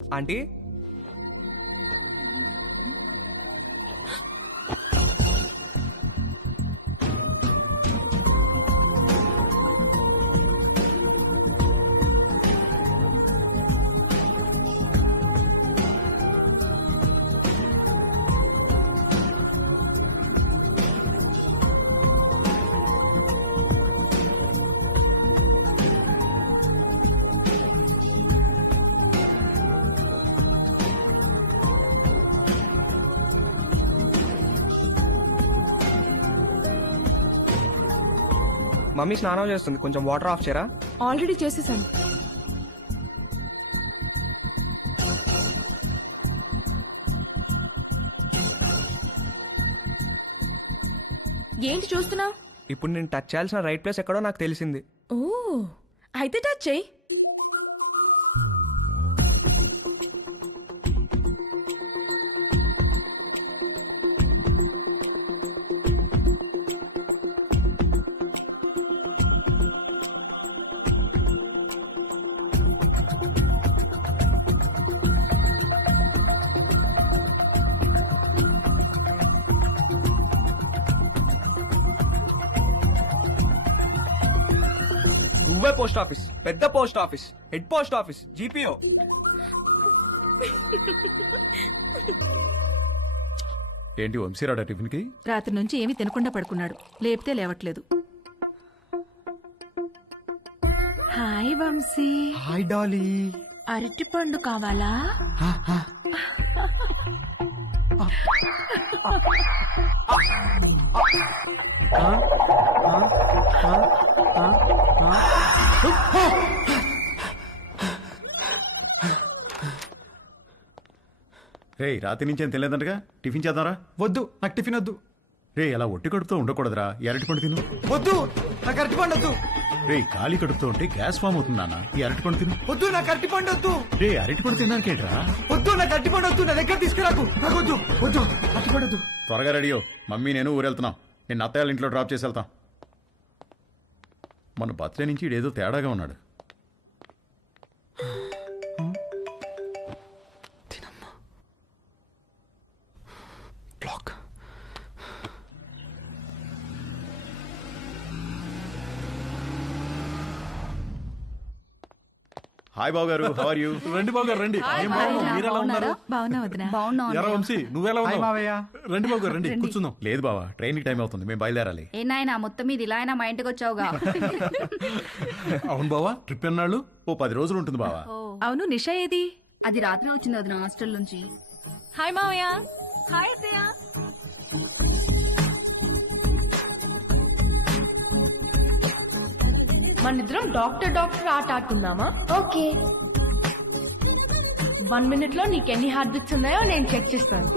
Aunty mummy స్నానం చేస్తుంది, కొంచెం వాటర్ ఆఫ్ చేయరా. ఆల్రెడీ చేసేసాను. ఏంటి చూస్తున్నావు? ఇప్పుడు నేను టచ్ చేయాల్సిన రైట్ ప్లేస్ ఎక్కడో నాకు తెలిసింది. ఓ అయితే టచ్ చెయ్యి. నువ్వే పోస్ట్ ఆఫీస్, పెద్ద post office, head post office, GPO. ఏంటి వంశీరాడా టిఫిన్ కి? రాత్రి నుంచి ఏమీ తినకుండా పడుకున్నాడు, లేపితే లేవట్లేదు. హాయ్ వంశీ. Hi Dolly. అరటి పండు కావాలా? రే రాత్రి నుంచి ఏం తెలియదంటగా, టిఫిన్ చేద్దాంరా. వద్దు, నాకు టిఫిన్ వద్దు. రే అలా ఒట్టి కడుపుతో ఉండకూడదురా, ఈ అరటిపండు తిను. వద్దు, నాకు అరటిపండు వద్దు. రే ఖాళీ కడుపుతో ఉంటే గ్యాస్ ఫామ్ అవుతుంది నాన్న, ఈ అరటిపండు తిను. వద్దు, నాకు అరటిపండు వద్దు. రే అరటిపండు తినడానికేంట్రా? వద్దు, నాకు అరటిపండు వద్దు. నా దగ్గర తీసుకురాకు. నాకు వద్దు, వద్దు, అరటిపండు వద్దు. త్వరగా రెడీయో, మమ్మీ నేను ఊరెళ్తున్నాం. నేను అత్తయ్య ఇంట్లో డ్రాప్ చేసి వెళ్తాం. మన బర్త్డే నుంచి ఇడేదో తేడాగా ఉన్నాడు. హాయ్ బాబు గారు, హౌ ఆర్ యూ? రండి బాబు గారు రండి. ఏం బాగున్నావు, మీరెలా ఉన్నారు? బాగున్నా వదినా. ఎరా వంశీ, నువ్వెలా హాయ్ ఉన్నావు? మావయ్య. రండి బాబు గారు రండి, కూర్చుందాం. లేదు బావా, ట్రైన్కి టైం అవుతుంది, మేము బయలుదేరాలి. ఏ నాయనా మొత్తం మీద ఇలా అయినా మా ఇంటికి వచ్చావుగా. అవును బావా, ట్రిప్ ఎన్నాళ్ళు? ఓ 10 రోజులు ఉంటుంది బావా. అవును నిషా ఏది? అది రాత్రి వచ్చింది వదిన హాస్టల్ నుంచి. హాయ్ మావయ్య. హాయ్ అత్తయ్య. మనిద్దరం డాక్టర్ డాక్టర్ ఆట ఆడుకుందామా? ఓకే. 1 minute లో నీకు ఎన్ని హార్ట్ బీట్స్ ఉన్నాయో నేను చెక్ చేస్తాను.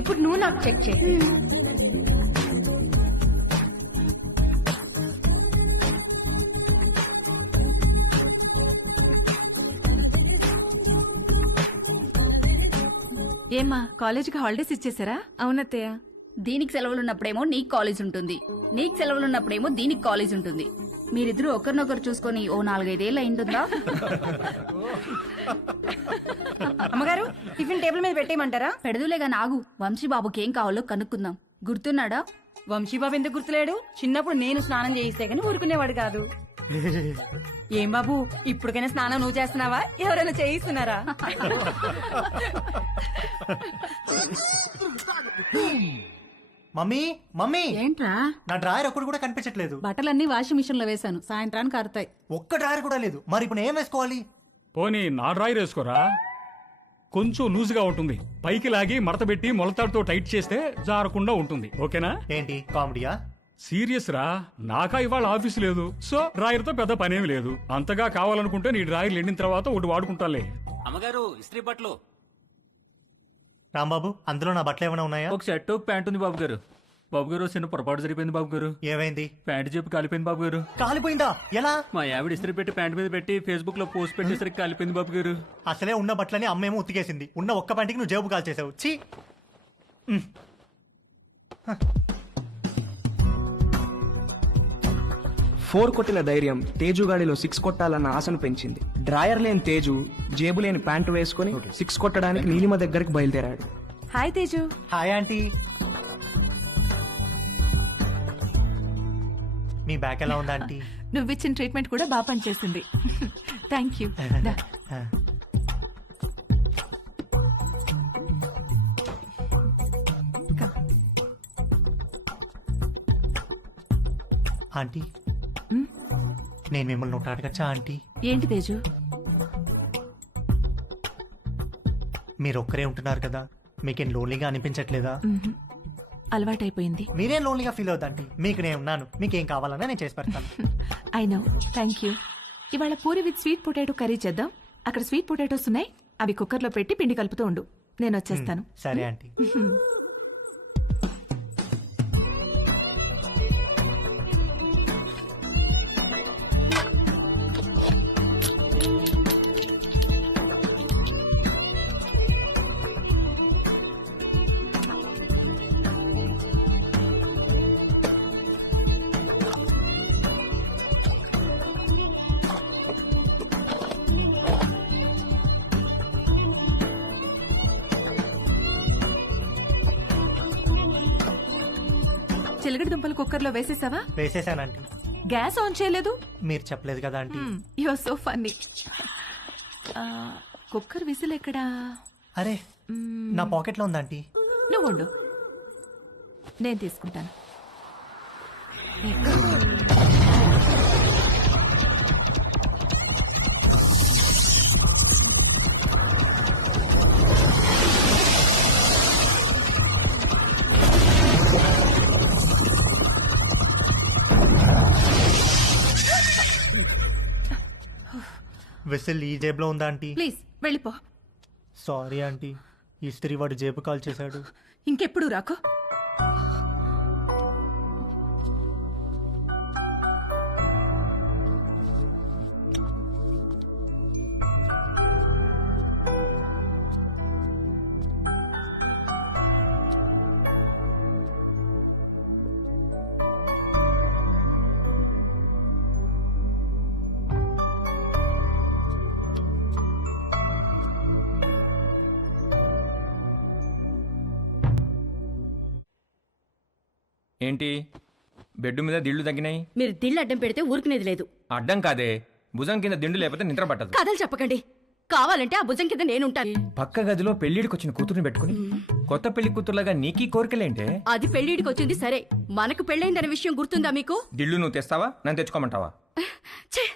ఇప్పుడు నువ్వు నాకు చెక్ చేయి. ఏమ్మా కాలేజీకి హాలిడేస్ ఇచ్చేసారా? అవునత్తయ్య. దీనికి సెలవులు ఉన్నప్పుడేమో నీకు కాలేజ్ ఉంటుంది, నీకు సెలవులు ఉన్నప్పుడేమో దీనికి కాలేజ్ ఉంటుంది. మీరిద్దరూ ఒకరినొకరు చూసుకొని ఓ 4-5 ఏళ్ళు అయింటుందా? అమ్మగారు టిఫిన్ టేబుల్ మీద పెట్టేయమంటారా? పెడదులేగా నాగు, వంశీబాబుకి ఏం కావాలో కనుక్కుందాం. గుర్తున్నాడా? వంశీబాబు ఎందుకు గుర్తులేడు? చిన్నప్పుడు నేను స్నానం చేయిస్తే గానీ ఊరుకునేవాడు కాదు. ఏం బాబు, ఇప్పటికైనా స్నానం నువ్వు చేస్తున్నావా, ఎవరైనా చేయిస్తున్నారా? మమ్మీ, మమ్మీ, ఏంట్రా? నా డ్రాయర్ ఒక్కడు కూడా కనిపించట్లేదు. బట్టలన్నీ వాషింగ్ మిషన్ లో వేశాను, సాయంత్రానికి ఆరుతాయి. ఒక్క డ్రాయర్ కూడా లేదు. మరి ఇప్పుడు ఏం వేసుకోవాలి? పోనీ నా డ్రాయర్ వేసుకోరా, కొంచెం లూజ్గా ఉంటుంది. పైకి లాగి మడతబెట్టి మొలతాడుతో టైట్ చేస్తే జారకుండా ఉంటుంది. ఓకేనా? ఏంటి కామెడీయా? సీరియస్ రా, నాకా ఇవాళ ఆఫీస్ లేదు, సో డ్రాయర్ తో పెద్ద పనేమి లేదు. అంతగా కావాలనుకుంటే నీ డ్రాయర్ ఎండిన తర్వాత ఒకటి వాడుకుంటాలే. అమ్మగారు ఇస్త్రీ బట్టలు. రాంబాబు, అందులో నా బట్టలు ఏమైనా ఉన్నాయా? ఒక షర్ట్ ఒక ప్యాంట్ ఉంది బాబు గారు. బాబు గారు చిన్న పొరపాటు జరిగిపోయింది బాబు గారు. ఏమైంది? ప్యాంట్ చెప్పి కాలిపోయింది బాబు గారు. కాలిపోయిందా? ఎలా? మా ఆవిడ ఇస్త్రీ పెట్టి ప్యాంట్ మీద పెట్టి ఫేస్బుక్ లో పోస్ట్ పెట్టేసరికి కాలిపోయింది బాబు గారు. అసలే ఉన్న బట్టలని అమ్మేమో ఉతికేసింది. ఉన్న ఒక్క ప్యాంటుకి నువ్వు జేబు కాల్ చేసావు. ఛీ! 4 కొట్టిన ధైర్యం తేజు గాడిలో 6 కొట్టాలన్న ఆశను పెంచింది. డ్రాయర్ లేని తేజు జేబు లేని ప్యాంటు వేసుకుని 6 కొట్టడానికి నీలిమ దగ్గరికి బయలుదేరాడు. హాయ్ తేజు. Hi aunty. మీ బ్యాక్ ఎలా ఉందా ఆంటీ? నువ్విచ్చిన ట్రీట్మెంట్ కూడా బాగా పనిచేసింది. Thank you. ఆంటీ నేను మిమ్మల్ని ఒకటి అడగచ్చా ఆంటీ? ఏంటి తేజు? మీరు ఒక్కరే ఉంటున్నారు కదా, మీకేం లోన్లీగా అనిపించట్లేదా? అలవాటైపోయింది. మీరేం లోన్లీగా ఫీల్ అవుతాంటీ, మీకు నేను ఉన్నాను. మీకేం కావాలన్నా నేను చేసి పెడతాను. I know. Thank you. ఇవాళ puri with sweet potato curry చేద్దాం. అక్కడ స్వీట్ పొటాటోస్ ఉన్నాయి, అవి కుక్కర్లో పెట్టి పిండి కలుపుతూ ఉండు, నేను వచ్చేస్తాను. సరే ఆంటీ. చిలకడ దుంపలు కుక్కర్లో వేసేసావా? వేసేసానంటీ. గ్యాస్ ఆన్ చేయలేదు? మీరు చెప్పలేదు కదా aunty. You are so funny. Cooker whistle ఎక్కడా? అరే నా పాకెట్లో ఉందా ఆంటీ? నువ్వు ఉండు, నేను తీసుకుంటాను. విసిల్ ఈ జేబులో ఉందా ఆంటీ? ప్లీజ్ వెళ్ళిపో. సారీ ఆంటీ, ఇస్త్రీ వాడు జేబు కాల్ చేశాడు. ఇంకెప్పుడు రాకో. ఏంటి బెడ్ మీద దిళ్ళు తగ్గినాయి? మీరు దిళ్ళు అడ్డం పెడితే ఊరుకునేది లేదు. అడ్డం కాదే, భుజం కింద దిండు లేకపోతే నిద్ర పట్టదు. కథలు చెప్పకండి, కావాలంటే ఆ భుజం కింద నేనుంటాను. పక్క గదిలో పెళ్లిడికి వచ్చిన కూతురుని పెట్టుకుని కొత్త పెళ్లి కూతురులాగా నీకీ కోరికలేంటే? అది పెళ్లిడికి వచ్చింది సరే, మనకు పెళ్ళైందనే విషయం గుర్తుందా మీకు? దిళ్ళు నువ్వు తెస్తావా, నన్ను తెచ్చుకోమంటావా? ఛే!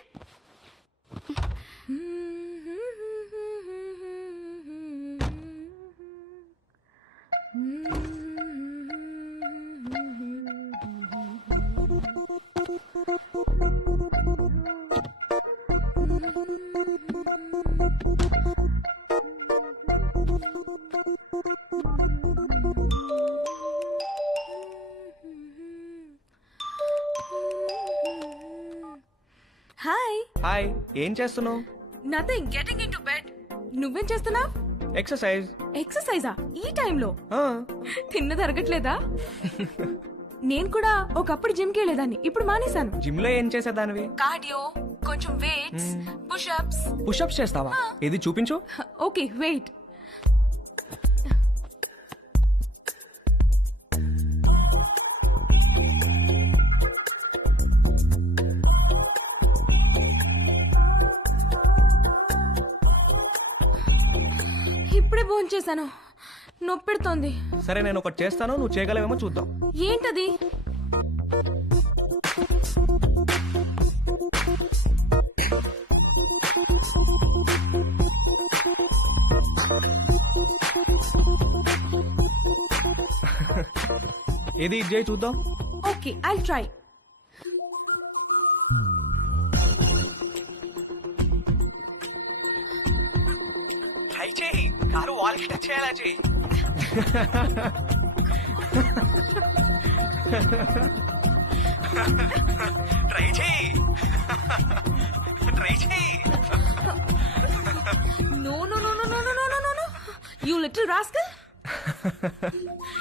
హాయ్. హాయ్, ఏం చేస్తున్నావు? Nothing, getting in to bed. నువ్వేం చేస్తున్నావు? ఎక్సర్సైజ్. ఎక్సర్సైజా ఈ టైంలో? తిన్నది అరగట్లేదా? నేను కూడా ఒకప్పుడు జిమ్ కి వెళ్ళేదాన్ని, ఇప్పుడు మానేశాను. జిమ్ లో ఏం చేసేదానివి? కార్డియో, కొంచెం వెయిట్స్, పుషప్స్. పుషప్స్ చేస్తావా? ఏది చూపించు. Okay wait. ఇప్పుడే భోంచేశాను, నొప్పెడుతోంది. సరే నేను ఒకటి చేస్తాను, నువ్వు చేయగలవేమో చూద్దాం. ఏంటది? ఏది ఇది చేయి చూద్దాం. Okay I try. ట్రై చేయి, కారు వాల్కి టచ్ చేయాలా చేయి. ట్రై చేయి, ట్రై చేయి. No no no no no no no no no, you little rascal.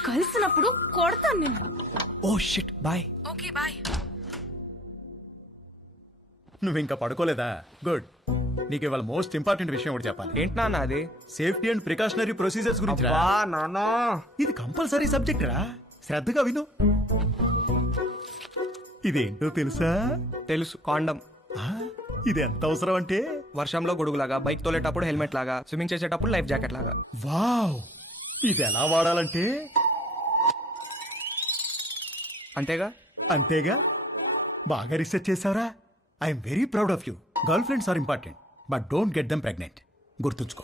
కలిసినప్పుడు కొడతాను నేను. Oh shit, boy. Okay bye. నువ్వు ఇంకా పడుకోలేదా? గుడ్. నీకు ఇవాళ మోస్ట్ ఇంపార్టెంట్ విషయం ఒకటి చెప్పాలి. ఏంటి నాన్న అది? సేఫ్టీ అండ్ ప్రికాషనరీ ప్రొసీజర్స్ గురించి రా. నానా ఇది కంపల్సరీ సబ్జెక్ట్ రా, శ్రద్ధగా విను. ఇదేంటో తెలుసా? తెలుసు, కాండం. ఆ, ఇది ఎంత అవసరం అంటే వర్షంలో గొడుగులాగా, బైక్ తోలేటప్పుడు హెల్మెట్ లాగా, స్విమ్మింగ్ చేసేటప్పుడు లైఫ్ జాకెట్ లాగా. వావ్, ఇది ఎలా వాడాలంటే అంతేగా? అంతేగా. బాగా రీసెర్చ్ చేసావరా? I'm very proud of you. Girl friends are important, but don't get them pregnant. గుర్తుంచుకో.